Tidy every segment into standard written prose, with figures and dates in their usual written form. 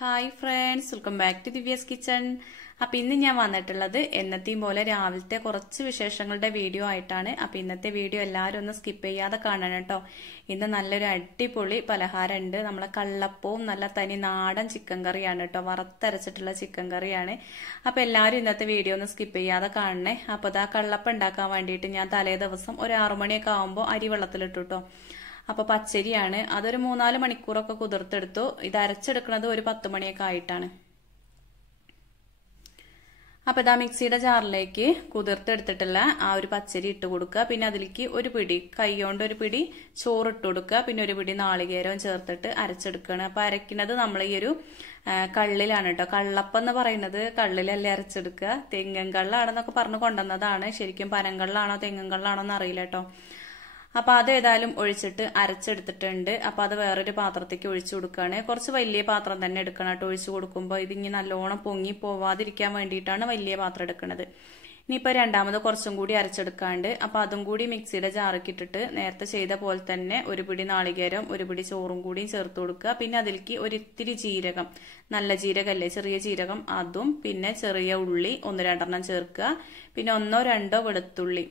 Hi friends, welcome back to Divya's kitchen. Appam ഇന്ന് ഞാൻ വന്നിട്ടുള്ളത് എന്നത്തെയും പോലെ രാവിലത്തെ കുറച്ച് വിശേഷങ്ങളുടെ വീഡിയോ ആയിട്ടാണ്. അപ്പം ഇന്നത്തെ വീഡിയോ എല്ലാവരും ഒന്ന് സ്കിപ്പ് ചെയ്യാതെ കാണണം കേട്ടോ. ഇന്ന് നല്ലൊരു അടിപൊളി പലഹാരമുണ്ട്. നമ്മളെ കള്ളപ്പവും നല്ല തനി നാടൻ ചിക്കൻ കറിയാണ് കേട്ടോ. വറുത്തരച്ചിട്ടുള്ള ചിക്കൻ കറിയാണ്. അപ്പം എല്ലാവരും ഇന്നത്തെ വീഡിയോ ഒന്ന് സ്കിപ്പ് ചെയ്യാതെ കാണണേ. അപ്പോൾ ഇതാ കള്ളപ്പം ഉണ്ടാക്കാൻ വേണ്ടിയിട്ട് ഞാൻ തലേ ദിവസം ഒരു 6 മണിയൊക്കെ ആകുമ്പോൾ അരി വെള്ളത്തിലിട്ടു കേട്ടോ. അപ്പൊ പച്ചരിയാണ്, അതൊരു 3-4 മണിക്കൂറൊക്കെ കുതിർത്തെടുത്തു. ഇത് അരച്ചെടുക്കുന്നത് ഒരു 10 മണിയൊക്കെ ആയിട്ടാണ്. അപ്പൊ ഇതാ മിക്സിയുടെ ജാറിലേക്ക് കുതിർത്തെടുത്തിട്ടുള്ള ആ ഒരു പച്ചരി ഇട്ട് കൊടുക്കുക. പിന്നെ അതിലേക്ക് ഒരു പിടി കൈകൊണ്ട് ഒരു പിടി ചോറ് ഇട്ട് കൊടുക്കുക. പിന്നെ ഒരു പിടി നാളികേരവും ചേർത്തിട്ട് അരച്ചെടുക്കുകയാണ്. അപ്പൊ അരക്കുന്നത് നമ്മൾ ഈ ഒരു കള്ളിലാണ് കേട്ടോ. കള്ളപ്പം എന്ന് പറയുന്നത് കള്ളിലല്ലേ അരച്ചെടുക്കുക. തെങ്ങൻ കള്ളാണെന്നൊക്കെ പറഞ്ഞു കൊണ്ടുവന്നതാണ്. ശരിക്കും പനങ്കള്ളാണോ തെങ്ങൻ കള്ളാണോ എന്ന് അറിയില്ല കേട്ടോ. അപ്പൊ അത് ഏതായാലും ഒഴിച്ചിട്ട് അരച്ചെടുത്തിട്ടുണ്ട്. അപ്പൊ അത് വേറൊരു പാത്രത്തേക്ക് ഒഴിച്ചു കൊടുക്കുകയാണ്. കുറച്ച് വലിയ പാത്രം തന്നെ എടുക്കണം കേട്ടോ. ഒഴിച്ചു കൊടുക്കുമ്പോൾ ഇതിങ്ങനെ നല്ലോണം പൊങ്ങി പോവാതിരിക്കാൻ വേണ്ടിയിട്ടാണ് വലിയ പാത്രം എടുക്കുന്നത്. ഇനിയിപ്പോൾ രണ്ടാമത് കുറച്ചും കൂടി അരച്ചെടുക്കാണ്ട്. അപ്പൊ അതും കൂടി മിക്സിയുടെ ജാറൊക്കെ ഇട്ടിട്ട് നേരത്തെ ചെയ്ത പോലെ തന്നെ ഒരു പിടി നാളികേരം ഒരു പിടി ചോറും കൂടി ചേർത്ത് കൊടുക്കുക. പിന്നെ അതിലേക്ക് ഒരിത്തിരി ജീരകം, നല്ല ജീരകല്ലേ ചെറിയ ജീരകം, അതും പിന്നെ ചെറിയ ഉള്ളി 1-2 ചേർക്കുക. പിന്നെ 1-2 വെളുത്തുള്ളി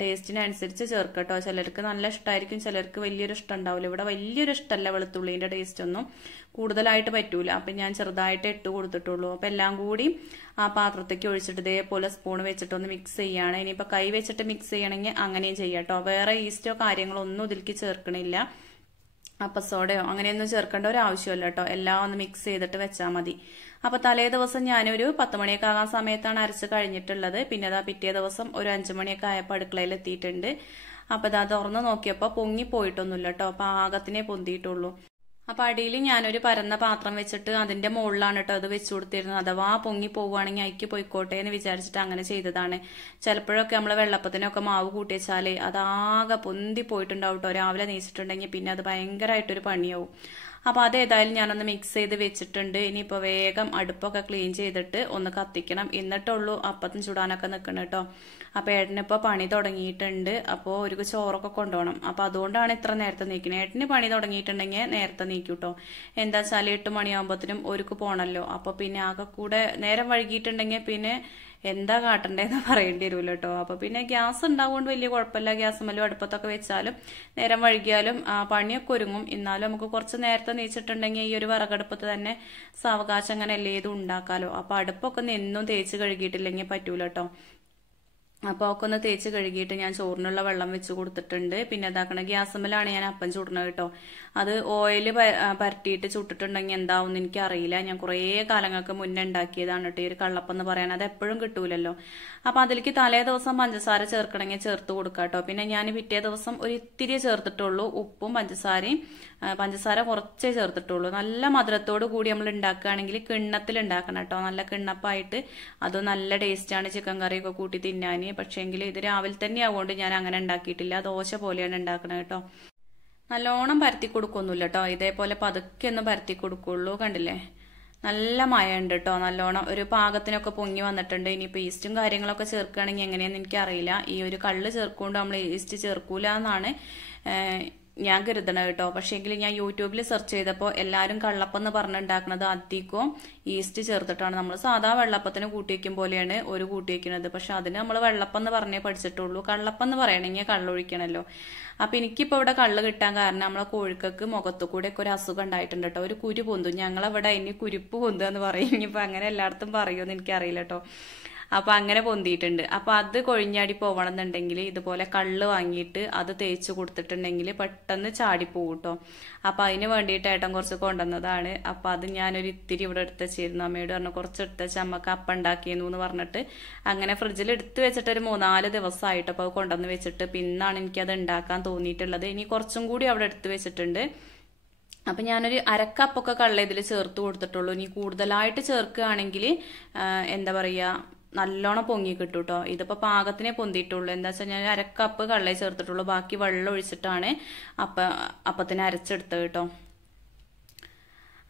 ടേസ്റ്റിനനുസരിച്ച് ചേർക്കട്ടോ. ചിലർക്ക് നല്ല ഇഷ്ടമായിരിക്കും, ചിലർക്ക് വലിയൊരു ഇഷ്ടം ഉണ്ടാവില്ല. ഇവിടെ വലിയൊരു ഇഷ്ടമല്ല വെളുത്തുള്ളിന്റെ ടേസ്റ്റ് ഒന്നും, കൂടുതലായിട്ട് പറ്റൂല. അപ്പൊ ഞാൻ ചെറുതായിട്ട് ഇട്ട് കൊടുത്തിട്ടുള്ളൂ. അപ്പൊ എല്ലാം കൂടി ആ പാത്രത്തേക്ക് ഒഴിച്ചിട്ട് ഇതേപോലെ സ്പൂൺ വെച്ചിട്ടൊന്ന് മിക്സ് ചെയ്യാണ്. ഇനിയിപ്പോ കൈ വെച്ചിട്ട് മിക്സ് ചെയ്യണമെങ്കിൽ അങ്ങനെയും ചെയ്യാട്ടോ. വേറെ ഈസ്റ്റോ കാര്യങ്ങളോ ഒന്നും ഇതിലേക്ക് ചേർക്കണില്ല. അപ്പസോഡയോ അങ്ങനെയൊന്നും ചേർക്കേണ്ട ഒരു ആവശ്യമല്ല കേട്ടോ. എല്ലാം ഒന്ന് മിക്സ് ചെയ്തിട്ട് വെച്ചാൽ മതി. അപ്പൊ തലേ ദിവസം ഞാനൊരു 10 മണിയൊക്കെ ആകാൻ സമയത്താണ് അരച്ച് കഴിഞ്ഞിട്ടുള്ളത്. പിന്നെ അതാ പിറ്റേ ദിവസം ഒരു 5 മണിയൊക്കെ ആയപ്പോൾ അടുക്കളയിൽ എത്തിയിട്ടുണ്ട്. അപ്പൊ ഇതാ തുറന്ന് നോക്കിയപ്പോ പൊങ്ങി പോയിട്ടൊന്നുമില്ല കേട്ടോ. പാകത്തിനെ പൊന്തിയിട്ടുള്ളൂ. അപ്പൊ അടിയിൽ ഞാനൊരു പരന്ന പാത്രം വെച്ചിട്ട് അതിന്റെ മുകളിലാണ് കേട്ടോ അത് വെച്ചു കൊടുത്തിരുന്നത്. അഥവാ പൊങ്ങി പോവുകയാണെങ്കിൽ അയക്ക് പോയിക്കോട്ടെ എന്ന് വിചാരിച്ചിട്ട് അങ്ങനെ ചെയ്തതാണ്. ചിലപ്പോഴൊക്കെ നമ്മൾ വെള്ളപ്പത്തിനൊക്കെ മാവ് കൂട്ടി വെച്ചാലേ അതാകെ പൊന്തി പോയിട്ടുണ്ടാവും കേട്ടോ. രാവിലെ നീച്ചിട്ടുണ്ടെങ്കിൽ പിന്നെ അത് ഭയങ്കരമായിട്ടൊരു പണിയാവും. അപ്പൊ അതേതായാലും ഞാനൊന്ന് മിക്സ് ചെയ്ത് വെച്ചിട്ടുണ്ട്. ഇനിയിപ്പോ വേഗം അടുപ്പൊക്കെ ക്ലീൻ ചെയ്തിട്ട് ഒന്ന് കത്തിക്കണം. എന്നിട്ടുള്ളൂ അപ്പത്തും ചുടാനൊക്കെ നിൽക്കണം കേട്ടോ. അപ്പൊ ഏട്ടനിപ്പോ പണി തുടങ്ങിയിട്ടുണ്ട്. അപ്പോൾ ഒരു ചോറൊക്കെ കൊണ്ടുപോകണം. അപ്പൊ അതുകൊണ്ടാണ് ഇത്ര നേരത്തെ നീക്കുന്നത്. ഏട്ടന് പണി തുടങ്ങിയിട്ടുണ്ടെങ്കിൽ നേരത്തെ നീക്കൂട്ടോ. എന്താ വെച്ചാൽ 8 മണിയാകുമ്പോഴത്തേനും ഒരുക്ക് പോണല്ലോ. അപ്പൊ പിന്നെ ആകെ കൂടെ നേരം വൈകിട്ടുണ്ടെങ്കിൽ പിന്നെ എന്താ കാട്ടണ്ടേന്ന് പറയേണ്ടി വരുമല്ലോ കേട്ടോ. അപ്പൊ പിന്നെ ഗ്യാസ് ഉണ്ടാവുകൊണ്ട് വലിയ കുഴപ്പമില്ല. ഗ്യാസുമല്ലോ അടുപ്പത്തൊക്കെ വെച്ചാലും നേരം വൈകിയാലും പണിയൊക്കെ ഒരുങ്ങും. എന്നാലും നമുക്ക് കുറച്ച് നേരത്തെ നീച്ചിട്ടുണ്ടെങ്കിൽ ഈ ഒരു വിറകടുപ്പത്ത് തന്നെ സാവകാശം അങ്ങനെ എല്ലേതും ഉണ്ടാക്കാലോ. അപ്പൊ അടുപ്പൊക്കെ എന്നും തേച്ച് കഴുകിയിട്ടില്ലെങ്കിൽ പറ്റൂല കേട്ടോ. അപ്പൊ ഒക്കെ ഒന്ന് തേച്ച് കഴുകിയിട്ട് ഞാൻ ചോറിനുള്ള വെള്ളം വെച്ച് കൊടുത്തിട്ടുണ്ട്. പിന്നെ ഇതാക്കണ ഗ്യാസുമ്മലാണ് ഞാൻ അപ്പം ചുടണത് കേട്ടോ. അത് ഓയിൽ പരട്ടിയിട്ട് ചുട്ടിട്ടുണ്ടെങ്കിൽ എന്താവും എനിക്ക് അറിയില്ല. ഞാൻ കുറേ കാലങ്ങൾക്ക് മുന്നേ ഉണ്ടാക്കിയതാണ് കേട്ടോ ഈ ഒരു കള്ളപ്പം എന്ന് പറയാൻ. അത് എപ്പോഴും കിട്ടൂലല്ലോ. അപ്പൊ അതിലേക്ക് തലേ ദിവസം പഞ്ചസാര ചേർക്കണമെങ്കിൽ ചേർത്ത് കൊടുക്കാം കേട്ടോ. പിന്നെ ഞാൻ പിറ്റേ ദിവസം ഒരു ഇത്തിരി ചേർത്തിട്ടുള്ളൂ. ഉപ്പും പഞ്ചസാരയും, പഞ്ചസാര കുറച്ചേ ചേർത്തിട്ടുള്ളൂ. നല്ല മധുരത്തോട് കൂടി നമ്മൾ ഉണ്ടാക്കുകയാണെങ്കിൽ കിണ്ണത്തിൽ ഉണ്ടാക്കണം കേട്ടോ. നല്ല കിണ്ണപ്പായിട്ട് അത് നല്ല ടേസ്റ്റാണ് ചിക്കൻ കറിയൊക്കെ കൂട്ടി തിന്നാൻ. പക്ഷേങ്കിൽ ഇത് രാവിലെ തന്നെ ആവുകൊണ്ട് ഞാൻ അങ്ങനെ ഉണ്ടാക്കിയിട്ടില്ല. ദോശ പോലെയാണ് ഉണ്ടാക്കണത് കേട്ടോ. നല്ലോണം പരത്തി കൊടുക്കൊന്നുമില്ല കേട്ടോ. ഇതേപോലെ പതുക്കെ ഒന്ന് പരത്തി കൊടുക്കുള്ളൂ. കണ്ടില്ലേ, നല്ല മഴ ഉണ്ട് കേട്ടോ. നല്ലോണം ഒരു പാകത്തിനൊക്കെ പൊങ്ങി വന്നിട്ടുണ്ട്. ഇനിയിപ്പോൾ ഈസ്റ്റും കാര്യങ്ങളൊക്കെ ചേർക്കുകയാണെങ്കിൽ എങ്ങനെയാന്ന് എനിക്കറിയില്ല. ഈ ഒരു കള്ള് ചേർക്കൊണ്ട് നമ്മൾ ഈസ്റ്റ് ചേർക്കൂല എന്നാണ് ഞാൻ കരുതണത് കേട്ടോ. പക്ഷേങ്കിൽ ഞാൻ യൂട്യൂബിൽ സെർച്ച് ചെയ്തപ്പോൾ എല്ലാവരും കള്ളപ്പം എന്ന് പറഞ്ഞുണ്ടാക്കുന്നത് അധികവും ഈസ്റ്റ് ചേർത്തിട്ടാണ്. നമ്മൾ സാധാ വെള്ളപ്പത്തിന് കൂട്ടി വയ്ക്കും പോലെയാണ് ഒരു കൂട്ടി വയ്ക്കുന്നത്. പക്ഷെ അതിന് നമ്മൾ വെള്ളപ്പം എന്ന് പറഞ്ഞേ പഠിച്ചിട്ടുള്ളൂ. കള്ളപ്പം എന്ന് പറയണമെങ്കിൽ കള്ളൊഴിക്കണല്ലോ. അപ്പൊ എനിക്കിപ്പോ ഇവിടെ കള്ള് കിട്ടാൻ കാരണം നമ്മളെ കോഴിക്കൾക്ക് മുഖത്തു കൂടെ ഒക്കെ ഒരു അസുഖം ഉണ്ടായിട്ടുണ്ട് കേട്ടോ. ഒരു കുരു പൊന്തും. ഞങ്ങളവിടെ ഇനി കുരുപ്പ് പൊന്തുക എന്ന് പറയും. ഇനിയിപ്പോ അങ്ങനെ എല്ലായിടത്തും പറയുമെന്ന് എനിക്കറിയില്ല കേട്ടോ. അപ്പൊ അങ്ങനെ പൊന്തിയിട്ടുണ്ട്. അപ്പൊ അത് കൊഴിഞ്ഞാടി പോകണം എന്നുണ്ടെങ്കിൽ ഇതുപോലെ കള്ള് വാങ്ങിയിട്ട് അത് തേച്ച് കൊടുത്തിട്ടുണ്ടെങ്കിൽ പെട്ടെന്ന് ചാടിപ്പോവും കേട്ടോ. അപ്പൊ അതിന് വേണ്ടിയിട്ട് ഏട്ടൻ കുറച്ച് കൊണ്ടുവന്നതാണ്. അപ്പൊ അത് ഞാനൊരു ഇത്തിരി ഇവിടെ എടുത്ത് വെച്ചിരുന്നു. അമ്മയോട് പറഞ്ഞു കുറച്ച് എടുത്ത് വെച്ച് അമ്മക്ക് അപ്പം ഉണ്ടാക്കിയെന്നു എന്ന് പറഞ്ഞിട്ട് അങ്ങനെ ഫ്രിഡ്ജിൽ എടുത്ത് വെച്ചിട്ട് ഒരു 3-4 ദിവസമായിട്ട് അപ്പൊ അത് കൊണ്ടുവന്ന് വെച്ചിട്ട് പിന്നാണ് എനിക്കത് ഉണ്ടാക്കാൻ തോന്നിയിട്ടുള്ളത്. ഇനി കുറച്ചും കൂടി അവിടെ എടുത്ത് വെച്ചിട്ടുണ്ട്. അപ്പൊ ഞാനൊരു അരക്കപ്പൊക്കെ കള്ള ഇതിൽ ചേർത്ത് കൊടുത്തിട്ടുള്ളൂ. ഇനി കൂടുതലായിട്ട് ചേർക്കുകയാണെങ്കിൽ എന്താ പറയാ നല്ലോണം പൊങ്ങി കിട്ടും കേട്ടോ. ഇതിപ്പോ പാകത്തിനെ പൊന്തിയിട്ടുള്ളൂ. എന്താ വെച്ചാൽ ഞാൻ അരക്കപ്പ് കള്ളേ ചേർത്തിട്ടുള്ളൂ. ബാക്കി വെള്ളം ഒഴിച്ചിട്ടാണ് അപ്പത്തിന് അരച്ചെടുത്തത് കേട്ടോ.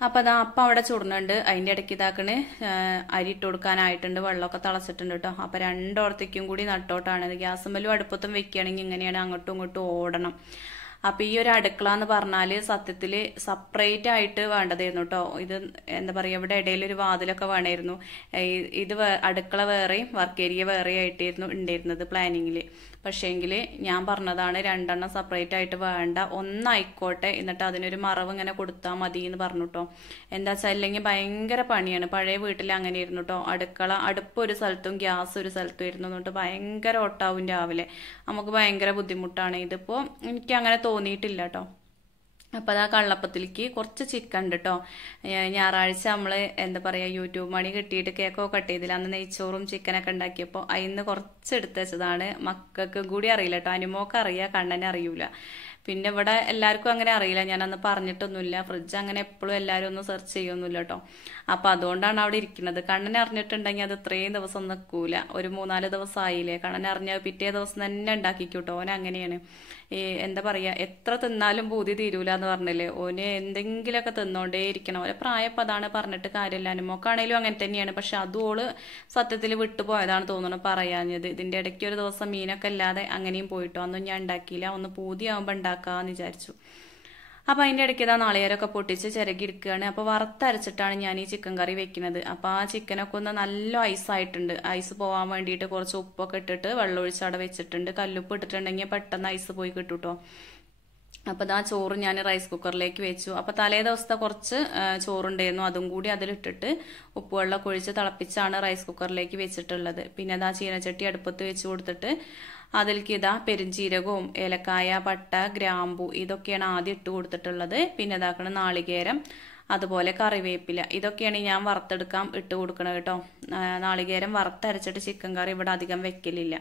അപ്പൊ അതാ അപ്പം അവിടെ ചുടുന്നുണ്ട്. അതിന്റെ ഇടയ്ക്ക് ഇതാക്കണ് അരി ഇട്ട് കൊടുക്കാനായിട്ടുണ്ട്. വെള്ളമൊക്കെ തിളച്ചിട്ടുണ്ട് കേട്ടോ. അപ്പൊ രണ്ടോടത്തേക്കും കൂടി നട്ടോട്ടാണ്. ഗ്യാസുമ്മലും അടുപ്പത്തും വെക്കുകയാണെങ്കിൽ ഇങ്ങനെയാണ് അങ്ങോട്ടും ഇങ്ങോട്ടും ഓടണം. അപ്പൊ ഈ ഒരു അടുക്കള എന്ന് പറഞ്ഞാല് സത്യത്തില് സെപ്പറേറ്റ് ആയിട്ട് വേണ്ടതായിരുന്നു കേട്ടോ. ഇത് എന്താ പറയാ, ഇവിടെ ഇടയിൽ ഒരു വാതിലൊക്കെ വേണമായിരുന്നു. ഇത് അടുക്കള വേറെയും വർക്ക് ഏരിയ വേറെ ആയിട്ടായിരുന്നു ഉണ്ടായിരുന്നത് പ്ലാനിങ്ങില്. പക്ഷേങ്കില് ഞാൻ പറഞ്ഞതാണ് 2 സെപ്പറേറ്റ് ആയിട്ട് വേണ്ട, ഒന്നായിക്കോട്ടെ, എന്നിട്ട് അതിനൊരു മറവ് ഇങ്ങനെ കൊടുത്താൽ മതി എന്ന് പറഞ്ഞു കേട്ടോ. എന്താ വെച്ചാൽ അല്ലെങ്കിൽ ഭയങ്കര പണിയാണ്. പഴയ വീട്ടിൽ അങ്ങനെ ആയിരുന്നു കേട്ടോ. അടുപ്പ് ഒരു സ്ഥലത്തും ഗ്യാസ് ഒരു സ്ഥലത്തും ആയിരുന്നു. എന്നിട്ട് ഭയങ്കര ഒട്ടാവും രാവിലെ, നമുക്ക് ഭയങ്കര ബുദ്ധിമുട്ടാണ്. ഇതിപ്പോ എനിക്ക് അങ്ങനെ തോന്നിയിട്ടില്ല കേട്ടോ. അപ്പൊ അതാ കള്ളപ്പത്തിലേക്ക് കുറച്ച് ചിക്കൻ ഉണ്ട് കേട്ടോ. ഞായറാഴ്ച നമ്മള് എന്താ പറയാ യൂട്യൂബ് മണി കിട്ടിയിട്ട് കേക്കൊക്കെ കട്ട് ചെയ്തില്ല, അന്ന് നെയ്ച്ചോറും ചിക്കനൊക്കെ ഉണ്ടാക്കിയപ്പോൾ അതിന്ന് കുറച്ച് എടുത്ത് വെച്ചതാണ്. മക്കൾക്ക് കൂടി അറിയില്ല കേട്ടോ. അനുമോക്ക് അറിയാം, കണ്ണനെ അറിയൂല. പിന്നെ ഇവിടെ എല്ലാവർക്കും അങ്ങനെ അറിയില്ല, ഞാനന്ന് പറഞ്ഞിട്ടൊന്നുമില്ല. ഫ്രിഡ്ജ് അങ്ങനെ എപ്പോഴും എല്ലാവരും ഒന്നും സെർച്ച് ചെയ്യൊന്നുമില്ല കേട്ടോ. അപ്പൊ അതുകൊണ്ടാണ് അവിടെ ഇരിക്കുന്നത്. കണ്ണനെ അറിഞ്ഞിട്ടുണ്ടെങ്കിൽ അത് ഇത്രയും ദിവസം നിൽക്കൂല. ഒരു 3-4 ദിവസം ആയില്ലേ. കണ്ണനെ അറിഞ്ഞ പിറ്റേ ദിവസം തന്നെ ഉണ്ടാക്കിക്കൂട്ടോ. ഓൻ അങ്ങനെയാണ്. എന്താ പറയാ, എത്ര തിന്നാലും പൂതി തീരൂല എന്ന് പറഞ്ഞില്ലേ. ഓന് എന്തെങ്കിലുമൊക്കെ തിന്നോണ്ടേ ഇരിക്കണം. ഓരോ പ്രായപ്പം അതാണ്, പറഞ്ഞിട്ട് കാര്യമില്ല. അനുമോക്കാണേലും അങ്ങനെ തന്നെയാണ്. പക്ഷെ അതോള് സത്യത്തിൽ വിട്ടുപോയതാണ് തോന്നുന്നു പറയാഞ്ഞത്. ഇതിന്റെ ഇടയ്ക്ക് ഒരു ദിവസം മീനൊക്കെ ഇല്ലാതെ അങ്ങനെയും പോയിട്ടോ. അന്നും ഞാൻ ഉണ്ടാക്കിയില്ല. ഒന്ന് പൂതിയാവുമ്പോ ഉണ്ടാക്കാന്ന് വിചാരിച്ചു. അപ്പൊ അതിന്റെ ഇടയ്ക്ക് ഇതാ നാളികേരമൊക്കെ പൊട്ടിച്ച് ചിരകി എടുക്കുകയാണ്. അപ്പൊ വറുത്തരച്ചിട്ടാണ് ഞാൻ ഈ ചിക്കൻ കറി വെക്കുന്നത്. അപ്പൊ ആ ചിക്കനൊക്കെ ഒന്ന് നല്ല ഐസായിട്ടുണ്ട്. ഐസ് പോവാൻ വേണ്ടിയിട്ട് കുറച്ച് ഉപ്പൊക്കെ ഇട്ടിട്ട് വെള്ളം ഒഴിച്ച് അവിടെ വെച്ചിട്ടുണ്ട്. കല്ലുപ്പ് ഇട്ടിട്ടുണ്ടെങ്കിൽ പെട്ടെന്ന് ഐസ് പോയി കിട്ടൂട്ടോ. അപ്പൊ ഇതാ ചോറ് ഞാൻ റൈസ് കുക്കറിലേക്ക് വെച്ചു. അപ്പൊ തലേ ദിവസത്തെ കുറച്ച് ചോറുണ്ടായിരുന്നു, അതും കൂടി അതിലിട്ടിട്ട് ഉപ്പുവെള്ളം ഒഴിച്ച് തിളപ്പിച്ചാണ് റൈസ് കുക്കറിലേക്ക് വെച്ചിട്ടുള്ളത്. പിന്നെ അതാ ചീനച്ചട്ടി അടുപ്പത്ത് വെച്ച് കൊടുത്തിട്ട് അതിലേക്ക് ഇതാ പെരുംജീരകവും ഏലക്കായ, പട്ട, ഗ്രാമ്പു ഇതൊക്കെയാണ് ആദ്യം ഇട്ട് കൊടുത്തിട്ടുള്ളത്. പിന്നെ ഇതാക്കണ നാളികേരം, അതുപോലെ കറിവേപ്പില, ഇതൊക്കെയാണ് ഞാൻ വറുത്തെടുക്കാൻ ഇട്ട് കൊടുക്കണത് കേട്ടോ. നാളികേരം വറുത്തരച്ചിട്ട് ചിക്കൻ കറി ഇവിടെ അധികം വെക്കലില്ല.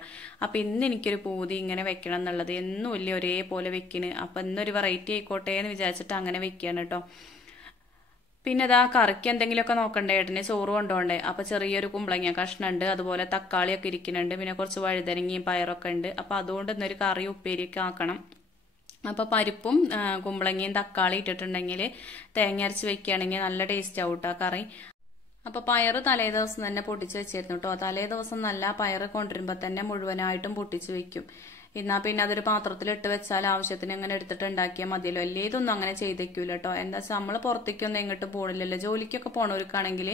അപ്പൊ ഇന്ന് എനിക്കൊരു പൂതി ഇങ്ങനെ വെക്കണം എന്നുള്ളത്. എന്നും ഇല്ല ഒരേപോലെ വെക്കണ്. അപ്പൊ ഇന്നൊരു വെറൈറ്റി ആയിക്കോട്ടെ എന്ന് വിചാരിച്ചിട്ട് അങ്ങനെ വെക്കുകയാണ് കേട്ടോ. പിന്നെ ഇതാ കറിക്ക് എന്തെങ്കിലുമൊക്കെ നോക്കണ്ടേ, ഏട്ടന് ചോറ് കൊണ്ടുപോകണ്ടേ. അപ്പൊ ചെറിയൊരു കുമ്പളങ്ങ കഷ്ണുണ്ട്, അതുപോലെ തക്കാളിയൊക്കെ ഇരിക്കുന്നുണ്ട്, പിന്നെ കുറച്ച് വഴുതനങ്ങയും പയറൊക്കെ ഉണ്ട്. അപ്പൊ അതുകൊണ്ട് ഇന്നൊരു കറി ഉപ്പേരിയൊക്കെ ആക്കണം. അപ്പൊ പരിപ്പും കുമ്പളങ്ങയും തക്കാളി ഇട്ടിട്ടുണ്ടെങ്കിൽ തേങ്ങ അരച്ച് വെക്കുകയാണെങ്കിൽ നല്ല ടേസ്റ്റ് ആവും കേട്ടോ കറി. അപ്പൊ പയറ് തലേ ദിവസം തന്നെ പൊട്ടിച്ച് വെച്ചിരുന്നു കേട്ടോ. തലേ ദിവസം നല്ല പയറ് കൊണ്ടുവരുമ്പോ തന്നെ മുഴുവനായിട്ടും പൊട്ടിച്ച് വെക്കും. എന്നാ പിന്നെ അതൊരു പാത്രത്തിൽ ഇട്ട് വെച്ചാൽ ആവശ്യത്തിന് ഇങ്ങനെ എടുത്തിട്ട് ഉണ്ടാക്കിയാൽ മതിയല്ലോ. അല്ലേ ഇതൊന്നും അങ്ങനെ ചെയ്തേക്കൂല കേട്ടോ. എന്താ വെച്ചാൽ നമ്മള് പുറത്തേക്കൊന്നും എങ്ങോട്ടും പോണില്ലല്ലോ. ജോലിക്കൊക്കെ പോണവർക്കാണെങ്കിൽ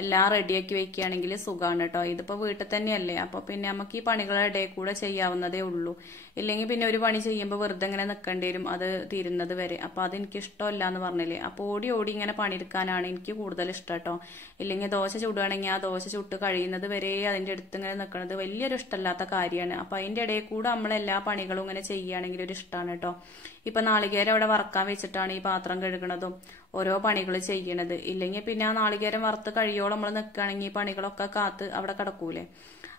എല്ലാം റെഡിയാക്കി വെക്കുകയാണെങ്കിൽ സുഖമാണ് കേട്ടോ. ഇതിപ്പോ വീട്ടിൽ തന്നെയല്ലേ. അപ്പൊ പിന്നെ നമുക്ക് ഈ പണികളുടെ ഇടയിൽ കൂടെ ചെയ്യാവുന്നതേ ഉള്ളൂ. ഇല്ലെങ്കിൽ പിന്നെ ഒരു പണി ചെയ്യുമ്പോൾ വെറുതെ ഇങ്ങനെ നിൽക്കേണ്ടി വരും അത് തീരുന്നത് വരെ. അപ്പൊ അതെനിക്ക് ഇഷ്ടമല്ല എന്ന് പറഞ്ഞില്ലേ. അപ്പൊ ഓടി ഓടി ഇങ്ങനെ പണിയെടുക്കാനാണ് എനിക്ക് കൂടുതൽ ഇഷ്ടം കേട്ടോ. ഇല്ലെങ്കിൽ ദോശ ചുടുകയാണെങ്കിൽ ആ ദോശ ചുട്ട് കഴിയുന്നത് വരെ അതിന്റെ അടുത്ത് ഇങ്ങനെ നിൽക്കുന്നത് വലിയൊരു ഇഷ്ടമല്ലാത്ത കാര്യമാണ്. അപ്പൊ അതിന്റെ ഇടയിൽ കൂടെ നമ്മൾ എല്ലാ പണികളും ഇങ്ങനെ ചെയ്യുകയാണെങ്കിൽ ഒരു ഇഷ്ടമാണ് കേട്ടോ. ഇപ്പൊ നാളികേരം അവിടെ വറക്കാൻ വെച്ചിട്ടാണ് ഈ പാത്രം കഴുകണതും ഓരോ പണികൾ ചെയ്യണത്. ഇല്ലെങ്കിൽ പിന്നെ ആ നാളികേരം വറുത്ത് കഴിയോളം നമ്മൾ നിൽക്കുകയാണെങ്കിൽ ഈ പണികളൊക്കെ കാത്ത് അവിടെ കിടക്കൂലേ.